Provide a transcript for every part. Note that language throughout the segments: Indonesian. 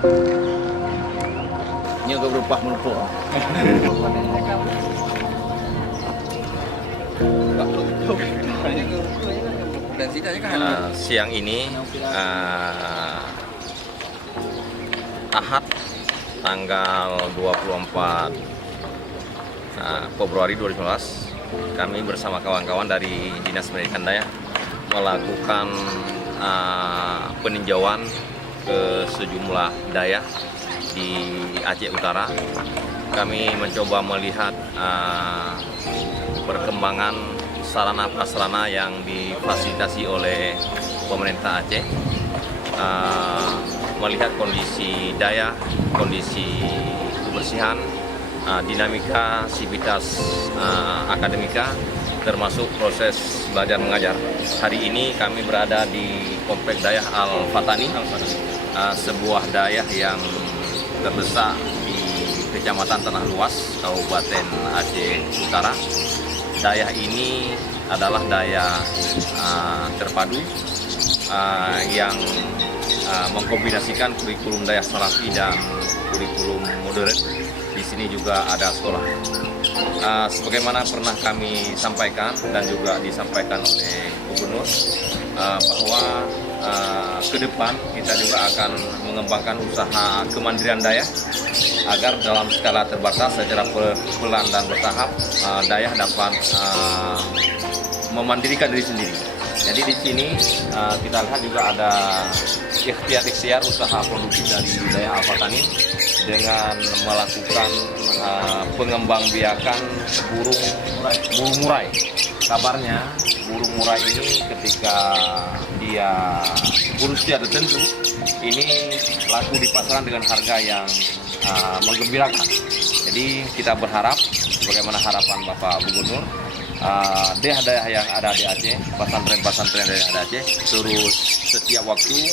Nya gak berupah melumpuk. Siang ini Ahad tanggal 24 Februari 2019 kami bersama kawan-kawan dari Dinas Pendidikan Dayak melakukan peninjauan ke sejumlah dayak di Aceh Utara. Kami mencoba melihat perkembangan sarana prasarana yang difasilitasi oleh pemerintah Aceh, melihat kondisi dayak, kondisi kebersihan, dinamika sivitas akademika, termasuk proses belajar mengajar. Hari ini kami berada di Komplek Dayak Al-Fatani, sebuah dayak yang terbesar di Kecamatan Tanah Luas, Kabupaten Aceh Utara. Dayak ini adalah dayak terpadu yang mengkombinasikan kurikulum dayak salafi dan kurikulum modern. Di sini juga ada sekolah. Sebagaimana pernah kami sampaikan dan juga disampaikan oleh Gubernur, bahwa ke depan kita juga akan mengembangkan usaha kemandirian dayak agar dalam skala terbatas secara pelan dan bertahap dayak dapat memandirikan diri sendiri. Jadi di sini kita lihat juga ada ikhtiar usaha produktif dari Dayak Al-Fatani dengan melakukan pengembangbiakan burung murai. Kabarnya burung murai ini ketika dia berusia tertentu ini laku di pasaran dengan harga yang menggembirakan. Jadi kita berharap, sebagaimana harapan Bapak Gubernur, dayak-dayak yang ada di Aceh, pesantren-pesantren yang ada di Aceh, terus setiap waktu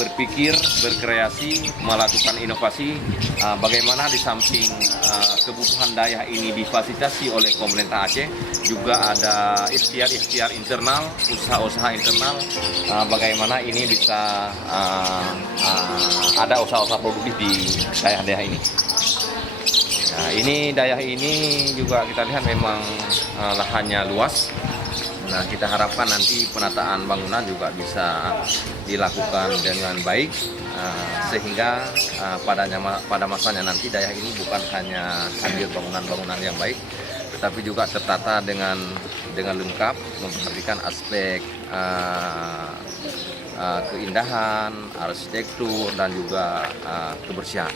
berpikir, berkreasi, melakukan inovasi, bagaimana di samping kebutuhan dayak ini difasilitasi oleh pemerintah Aceh, juga ada ikhtiar internal, usaha-usaha internal, bagaimana ini bisa ada usaha-usaha produktif di dayak-dayak ini. Nah, ini dayak ini juga kita lihat memang lahannya luas. Nah, kita harapkan nanti penataan bangunan juga bisa dilakukan dengan baik, sehingga pada masanya nanti dayak ini bukan hanya hadir bangunan-bangunan yang baik, tetapi juga tertata dengan lengkap, memperhatikan aspek keindahan, arsitektur, dan juga kebersihan.